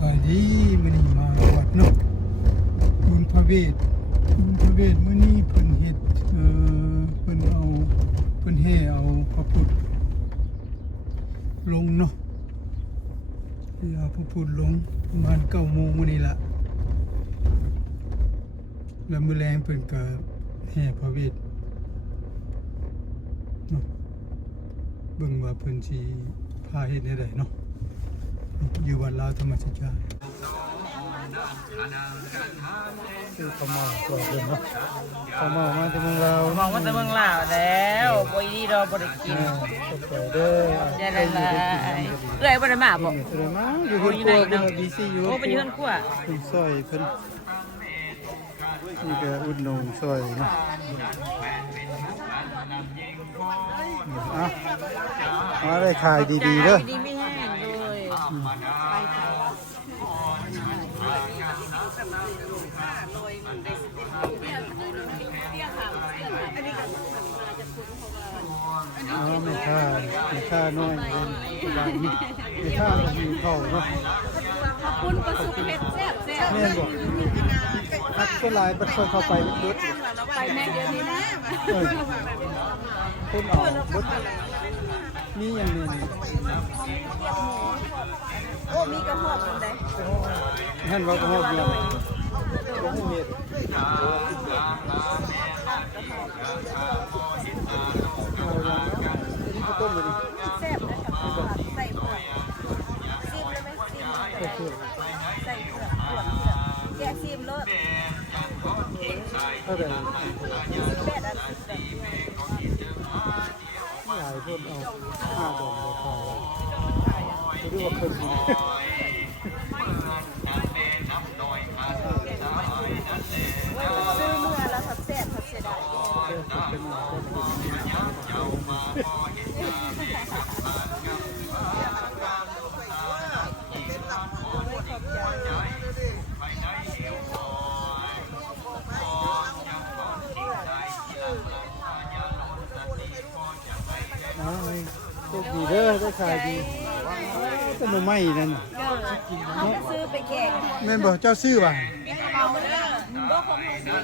ว่าดีมื้อนี้มาวัดเนาะบุญพระเวทมื้อนี้เพิ่นเฮ็ดเพิ่นแห่เอาพระพุทธลงเนาะเอาพระพุทธลงประมาณ 9 โมงมื้อนี้ล่ะแล้วมื้อแลงเพิ่นก็แห่พระเวทเนาะเบิ่งว่าเพิ่นสิพาเฮ็ดได้ใดเนาะอยู่วัดลาวธรรมสัจจาคือขม่าก่อนเพิ่นเนาะขม่ามาจากเมืองลาวมองว่าจะเมืองลาวแล้วบ่ดีดอกบ่ได้กิน ไปเด้อ จะได้ละเอ้ยบ่ได้มาบ่ เด้อมาอยู่เพิ่นกลัวเพิ่นดีซี่อยู่ โอ้ไปยืนกว่า เพิ่นซอยเพิ่นนี่ก็อุดหนุนซอยเนาะมาได้ขายดีๆเด้อ ดีไม่แห้งเลยไม่ค่าน้อยเป็นบางนี่ไม่ค่าแบบมีเข้าเนาะ ขอบคุณประสุขเพชรแซ่บแซ่บ แม่นบอกนักคนหลายบัดคนเข้าไปเบิด ไปแม่เดือนนี้นะ คนออกเบิดมีอย่างนี้ โอ้มีกระหอบคนใด ท่านว่ากระหอบเดียวบ่ฮู้เฮ็ดนี่ข้าวต้มบ่ดิ แซ่บนะกับใส่เผือกซิมเลยไหมซิมใส่เผือกแกะซิมเลิศ เท่าไหร่ 18 อัน หลายคนเอา5 ดอกบ่พอไม่รู้ว่าเคยกิน ซื้อเมื่อแล้วทับแซ่บทับเสียดายโชคดีเด้อได้ขายดีแต่หน่อไม้นั่น เขาจะซื้อไปแกง แม่นบอกเจ้าซื้อป่ะ เมาเด้อบ่ของเขาซื้อ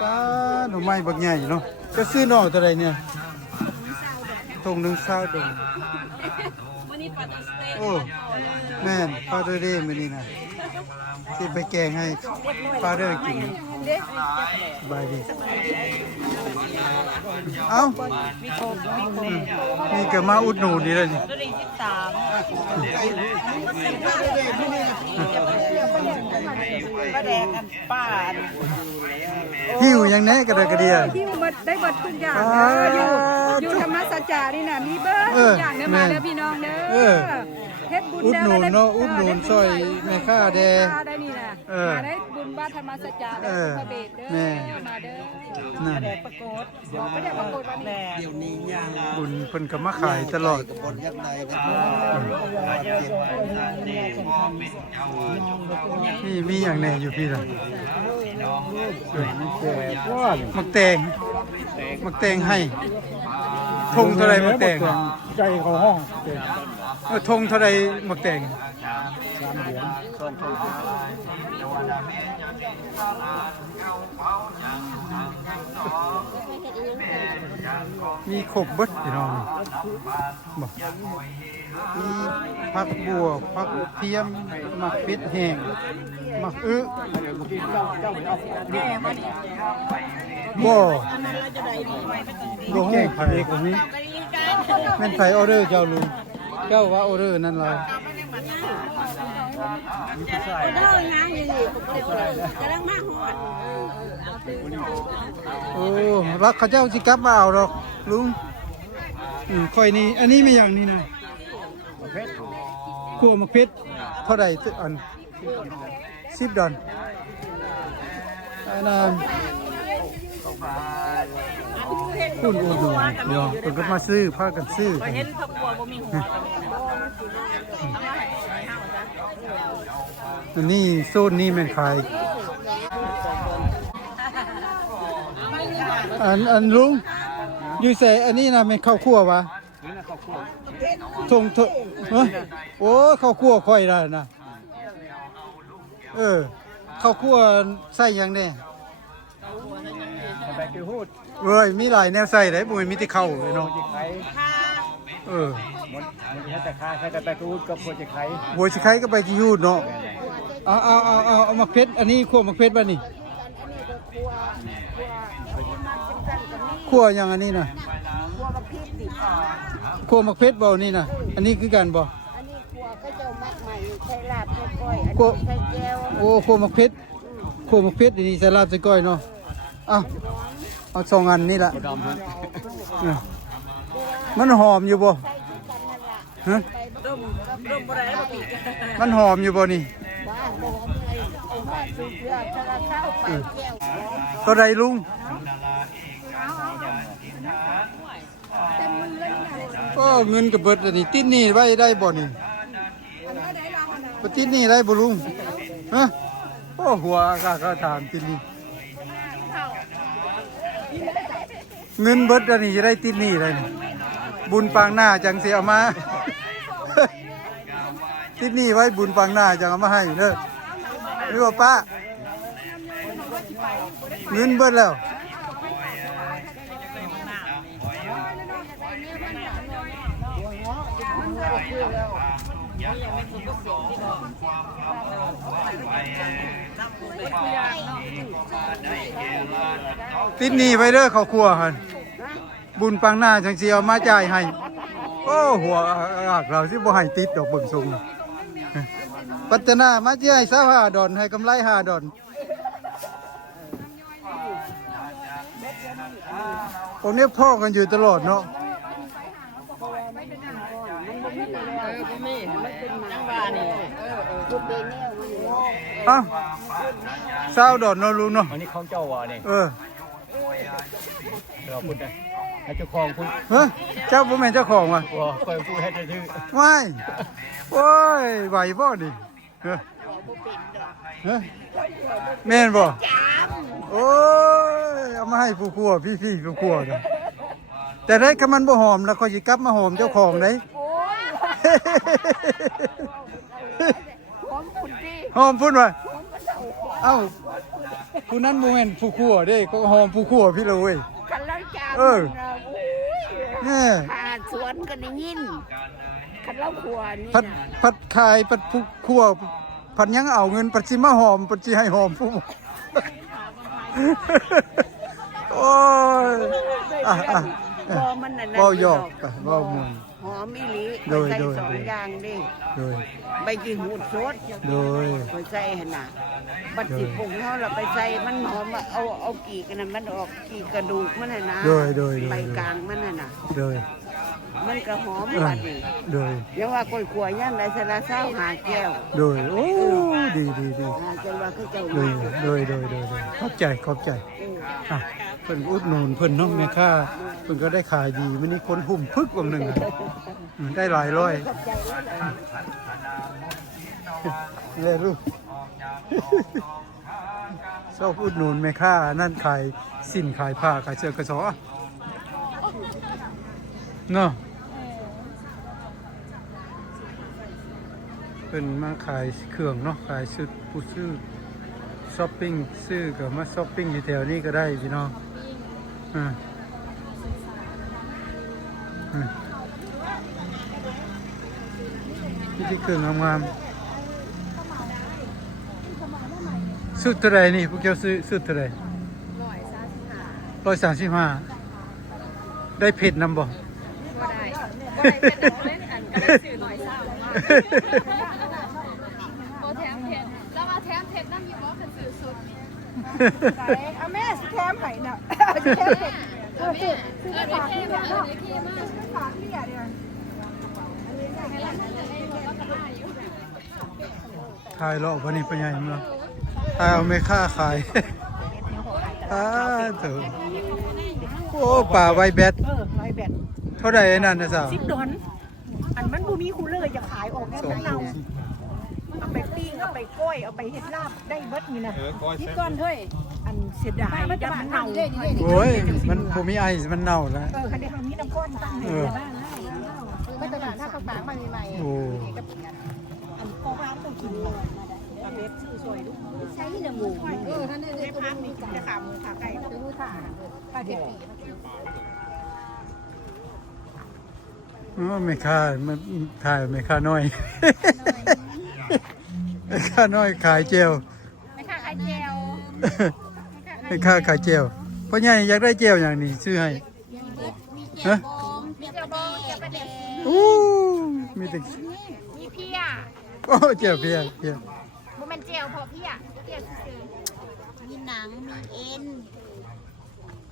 ป้าหน่อไม้บักใหญ่เนาะจะซื้อหน่อเท่าไหร่เนี่ยทงหนึง20 ดง วันนี้ปาร์ตี้สเต็ก โอ้แม่นฟาเดอร์เดย์มื้อนี้นะสิไปแกงให้ฟาเดอร์กิน เด้ สบายดีเอ้านี่ก็มาอุดหนุนนี่แหละนี่ ตัวนี้13ป้าแดงกันป้า หิวยังแน่กระเดะกระเดีย ที่หมดได้หมดทุกอย่างเด้ออยู่ธรรมสัจจานี่น่ะมีเบิดทุกอย่างเด้อมาเด้อพี่น้องเด้อเฮ็ดบุญ อุดหนุนเนาะอุดหนุนช่วยแม่ค้าแด ได้นี่น่ะมาได้บุญบ้านธรรมสัจจาเด้อพระเบศเด้อมาเด้อ นั่น ประกฏ ไม่ได้ปรากฏว่านี่ เดี๋ยวนี้ย่าง บุญเพิ่นก็มาขายตลอดนี่มีอย่างแน่อยู่พี่ล่ะมักแตงให้ทงเท่าไรมักแตง ใจเขาห้อง ทงเท่าไรมักแตงมีครบเบิดพี่น้องบอกมีผักบัวผักเทียมมักเป็ดแห้งมักบ่บ่ฮู้ไผคนนี้แม่นไผออเดอร์เจ้าลุงเจ้าว่าออเดอร์นั่นเรา เด้องานอยู่กำลังมาฮอด โอ้รักเขาเจ้าสิกลับมาเอาดอกลุงค่อยนี่อันนี้ไม่อย่างนี้นะขั่วมะเพชรเท่าไหร่อัน10 ดอนอันนั้นคุณอุดหนุนเดี๋ยวเพิ่นก็มาซื้อพากันซื้อ เห็นผักบัวบ่มีหัว อันนี้โซนนี้แม่นขายอันลุงอยู่ใส่อันนี้นะแม่นข้าวคั่ววะทงโอ้ข้าวคั่วค่อยได้นะ ข้าวคั่วใส่หยังแน่ ไปคือพูด เอ้ยมีหลายแนวใส่ได้บ่มีแต่ข้าวเลยเนาะ จะไข่ มันจะแต่ค่าใช้แต่ไปคือพูดกับคนจะไข่ บัวสิไข่ก็ไปกี่ยูดเนาะเอามาเพชรอันนี้คั่วมักเพชรบ่นี่คั่วหยังอันนี้น่ะคั่วมักเพชรบ่นี่น่ะอันนี้คือกันบ่ อันนี้ครัวก็จะมักใหม่ใส่ลาบใส่ก้อยอันนี้ใส่แก้ว โอ้คั่วมักเพชรอันนี้ใส่ลาบใส่ก้อยเนาะเอาสองอันนี่ล่ะมันหอมอยู่บ่ฮะ ร่มอะไรมาปีก มันหอมอยู่บ่นี่ บ้านบ่มีเอามาซื้อเพื่อจะละข้าวไปแก้ว ตัวใดลุงก็เงินกับเบิดอันนี้ติดหนี้ไว้ได้บ่นี่ติดหนี้ได้บ่ลุงฮะโอ้หัวก็ถามติดหนี้เงินเบิดอันนี้จะได้ติดหนี้ได้นี่บุญปางหน้าจังสิเอามา ติดหนี้ไว้บุญปางหน้าจังเอามาให้เด้อนี่ว่าป้าเงินเบิดแล้วติดหนี้ไว้เด้อเขาครัวหั่นบุญปังหน้าจังสิเอามาจ่ายให้โอ้หัวอักเราสิบ่ให้ติดดอกเบิ่งทรงปัตนามาจ่าย25 ดอนให้กำไร5 ดอนพวกนี้พ่อกันอยู่ตลอดเนาะ ก็มีจังหวะนี่ จุดเดนเนี่ยมัน 20 ดอนเนาะลุงเนาะ อันนี้ของเจ้าวะนี่ เดี๋ยวพูดนะให้เจ้าของพูด เจ้าบ่แม่นเจ้าของว่ะ ว่าคอยพูดให้ได้ดื้อ ไม่โอ้ยไหวบ่ดิแม่นบ่โอ้ยเอามาให้ผู้ครัวพี่ผู้ครัวนะแต่ได้ถ้ามันบ่หอมแล้วเขาสิกลับมาหอมเจ้าของได้ หอมพุ่นว่ะเอ้าผู้นั้นบ่แม่นผู้ครัวเด้ก็หอมผู้ครัวพี่เลยเว้ย กันแล้วจ้า แน่ สวนกันได้ยินคันเล่าครัวนี่ ผัดขายผัดผู้ครัวผัดยังเอาเงินปัดสิมาหอมปัดสิให้หอมผู้ โอ้ยพอมันนั่น เว้าหยอกเว้าม่วน หอมอีหลี โดย ใส่สองอย่างดิ โดย ใบจีหูดสด โดย ไปใส่หั่นน่ะบัดสิปรุงเฮาเราไปใส่มันหอมเอากี่กันน่ะมันออกกี่กระดูกมันน่ะนะ โดย ใบกลางมันน่ะนะ โดย มันก็หอมบัดนี้ โดย ยังว่าก้อยขัวย่านใดสละเศร้าหาแก้ว โดยโอ้ดี จังว่าคือเจ้า โดยขอบใจอ่ะเพิ่นอุดหนุนเพิ่นเน้องแม่ค้าเพิ่นก็ได้ขายดีมื้อนี้คนหุ่มพึกวงหนึงอะได้หลายร้อย ขอบใจแล้ว เลยลูก ชอบอุดหนุนแม่ค้านั่นขายสินขายผ้าขายเสื้อกระสอบเนาะเป็นมาขายเครื่องเนาะขายชุดผู้ซื้อช้อปปิ้งซื้อกับมาช้อปปิ้งอยู่แถวนี้ก็ได้พี่น้องที่เครื่องงามๆสุดเท่าไรนี่พวกเจ้าซื้อสุดเท่าไร135ได้เผ็ดนำบ่ เอาแม่สิแถมให้น่ะสิแถมเผ็ดซื้อฝากพี่เนาะฝากพี่เดี๋ยว ขายเลาะวันนี้เป็นไงมั้งขายเอาไม่ค่าขายเถอะโอ้ป่าไวแบต ไว้แบบ เท่าไหร่นั่นนะสาว 10 ดอนอันมันบ่มีคูลเลอร์จะขายออกแค่นั้นเราเอาไปปิ้งเอาไปก้อยเอาไปเฮ็ดลาบได้เบิดนี่นะคิดก่อนเฮ้ยอันเสียดายยัมันเน่า โอ้ยมันบ่มีไอมันเน่าแล้ว คันนี้มีน้ำก้อนตั้งให้บ้านก็ตลาดถ้าปากๆมาใหม่ โอ้ อันพอร้านต้องกิน ด็ดซื้อสวยดู ใช้เนื้อหมู ท่านได้พักนี่จะขาหมูขาไก่เป็นมือขาปลาเจ็ดปี อ๋อไม่ค่ามันถ่ายไม่ค่าน้อย ไม่ค่าน้อยขายเจล ไม่ค่ะไข่เจียว ไม่ค่าขายเจลเพราะไงอยากได้เจลอย่างนี้ซื้อให้ฮะ มีเจียวบองเจียวปลาเด็ด อู้มีแต่ มีเพีย โอ้เจลเพียเพีย โมเมนเจียวพอเพียเจียวซื้อ มีหนังมีเอ็น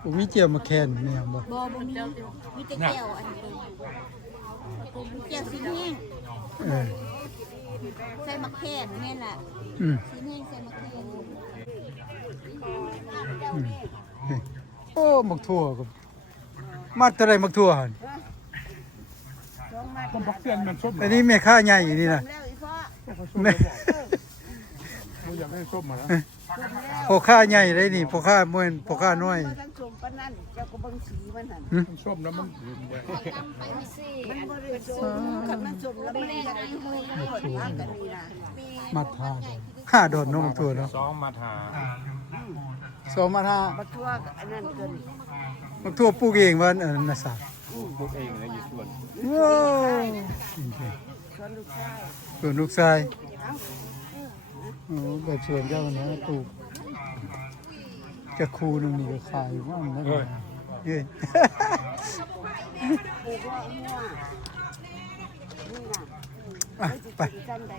ผมมีเจลมาแคนเนี่ยบอก บอบ่มีแต่แก้วอันนี้แก้วสีแห้ง เออ ใส่มะแขนแม่นล่ะ อืม สีแห้งใส่มะแขน โอ้หมักทั่วกับมัดเท่าไรหมักทั่วหัน มันบักเตือนมันส้ม อันนี้แม่ค่าใหญ่อยู่นี่นะ แล้วอีพ่อ แม่ มันอยากให้ส้มมาแล้ว พอค่าใหญ่เลยนี่พอค่าเมื่อนพอค่าน้อย ทั้งชมปานนั้นเจ้าก็เบิ่งสีมันหั่น มันส้มแล้วมันยืนได้ มันบ่ได้ชมคันมันชมแล้วมันอยากให้เฮยมันหดมากกันนี่นะ มัดผ้า5 ดอนเน้องหมักทั่วเนาะ 2 มาทา 2 มัด บักทั่วอันนั้นเกิน 5หมักทั่วปลูกเองวันน่ะสา พวกเองนะอยู่ส่วน ว้าวส่วนลูกชายโอ้แบบสวนเจ้านะปลูกจะคูหนึงนี่ก็ขายว่ามันนะเย้ ปลูกว่างัวนี่น่ะ อ่ะไป กันได้